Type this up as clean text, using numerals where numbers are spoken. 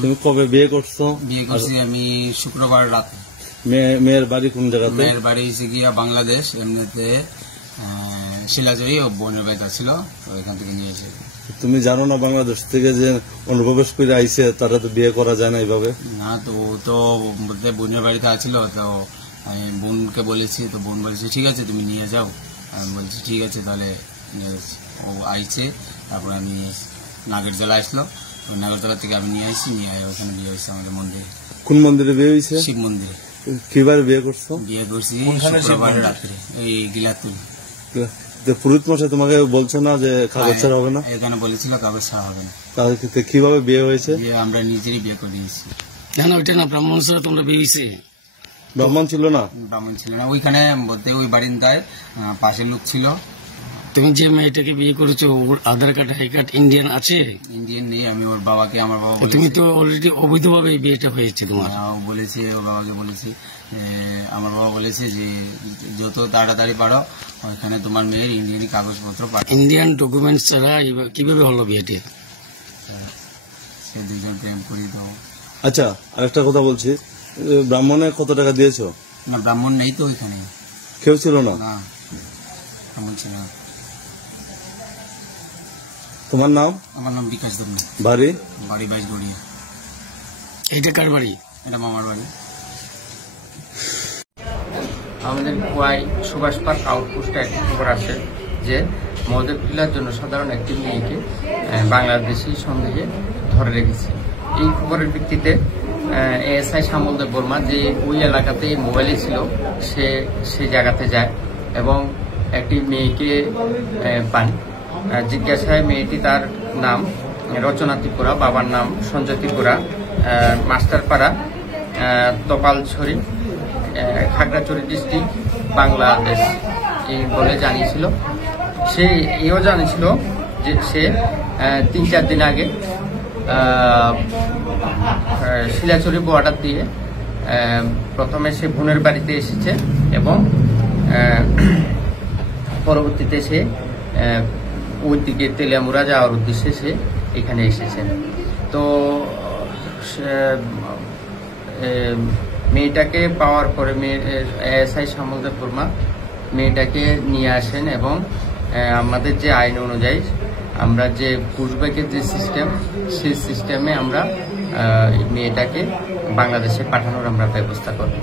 তুমি কবে বিয়ে করছো? বিয়ে করছি আমি শুক্রবার রাতে। মেয়ের বাড়ি কোন জায়গাতে? মেয়ের বাড়ি হচ্ছে গিয়া বাংলাদেশ, এমনিতে শিলাজয়ী ও বোনের বাড়িতে ছিল, তো এখান থেকে নিয়ে এসে। তুমি জানো না বাংলাদেশ থেকে যে অনুপ্রবেশ করে আইছে তারা তো বিয়ে করা যায় না এইভাবে? না, তো তো বোনের বাড়িতে আছিল, তো আমি বোনকে বলেছি, তো বোন বলেছে ঠিক আছে তুমি নিয়ে যাও। আমি বলছি ঠিক আছে তাহলে নিয়ে যাচ্ছি। ও আইছে, তারপর আমি নাগরজলা আসলো, নাগরজলা থেকে আমি নিয়ে আসছি, নিয়ে ওখানে বিয়ে হয়েছে আমাদের মন্দিরে। কোন মন্দিরে বিয়ে হয়েছে? শিব মন্দিরে। কিভাবে বিয়ে করছো? বিয়ে করছি শুক্রবার রাত্রে, এই গিলাতুল। পুরোহিত মশাই তোমাকে বলছো না যে কাগজ ছাড়া হবে না? এখানে বলেছিল কাগজ ছাড়া হবে না। তাহলে কিভাবে বিয়ে হয়েছে? আমরা নিজেরই বিয়ে করে দিয়েছি। না ওইটা না, ব্রাহ্মণ ছাড়া তোমরা বিয়ে হয়েছে? ব্রাহ্মণ ছিল না? ব্রাহ্মণ ছিল না, ওইখানে বলতে ওই বারিন্দায় পাশের লোক ছিল। তুমি যে মেয়েটাকে বিয়ে করেছো ওর আধার কার্ড হাই কার্ড ইন্ডিয়ান আছে? ইন্ডিয়ান নেই, আমি ওর বাবাকে, আমার বাবা তুমি তো অলরেডি অবৈধভাবে বিয়েটা হয়েছে তোমার। বলেছি ওর বাবাকে, বলেছি আমার বাবা বলেছে যে যত তাড়াতাড়ি পারো ওখানে তোমার মেয়ের ইন্ডিয়ান কাগজপত্র পাঠাও। ইন্ডিয়ান ডকুমেন্টস ছাড়া কিভাবে হলো বিয়েটি? সে দুজন প্রেম করি তো। আচ্ছা, আরেকটা কথা বলছি, ব্রাহ্মণে কত টাকা দিয়েছো? না, ব্রাহ্মণ নেই তো ওইখানে, কেউ ছিল না? না, ব্রাহ্মণ ছিল না। তোমার নাম? আমার নাম বিকাশ দেবনা। বাড়ি? বাড়ি বাইশগড়িয়া। এইটা কার বাড়ি? এটা মামার বাড়ি। আমাদের কুয়াই সুভাষ পার্ক আউটপোস্টে একটি খবর আসে যে মদের পিলার জন্য সাধারণ একটি মেয়েকে বাংলাদেশি সন্দেহে ধরে রেখেছে। এই খবরের ভিত্তিতে এএসআই শ্যামলদেব বর্মা, যে ওই এলাকাতে মোবাইলে ছিল, সে জায়গাতে যায় এবং একটি মেয়েকে পান। জিজ্ঞাসায় মেয়েটি, তার নাম রচনা ত্রিপুরা, বাবার নাম সঞ্জয় ত্রিপুরা, মাস্টারপাড়া, তপালছড়ি, খাগড়াছড়ি ডিস্ট্রিক্ট, বাংলাদেশ, এই বলে জানিয়েছিল। সে এও জানিয়েছিল যে সে 3-4 দিন আগে শিলাচুরি বর্ডার দিয়ে প্রথমে সে বোনের বাড়িতে এসেছে এবং পরবর্তীতে সে ওই দিকে তেলিয়ামুড়া যাওয়ার উদ্দেশ্যে সে এখানে এসেছে। তো মেয়েটাকে পাওয়ার পরে এএসআই শ্যামলদেব বর্মা মেয়েটাকে নিয়ে আসেন এবং আমাদের যে আইন অনুযায়ী আমরা যে পুশব্যাকের যে সিস্টেম, সেই সিস্টেমে আমরা মেয়েটাকে বাংলাদেশে পাঠানোর আমরা ব্যবস্থা করব।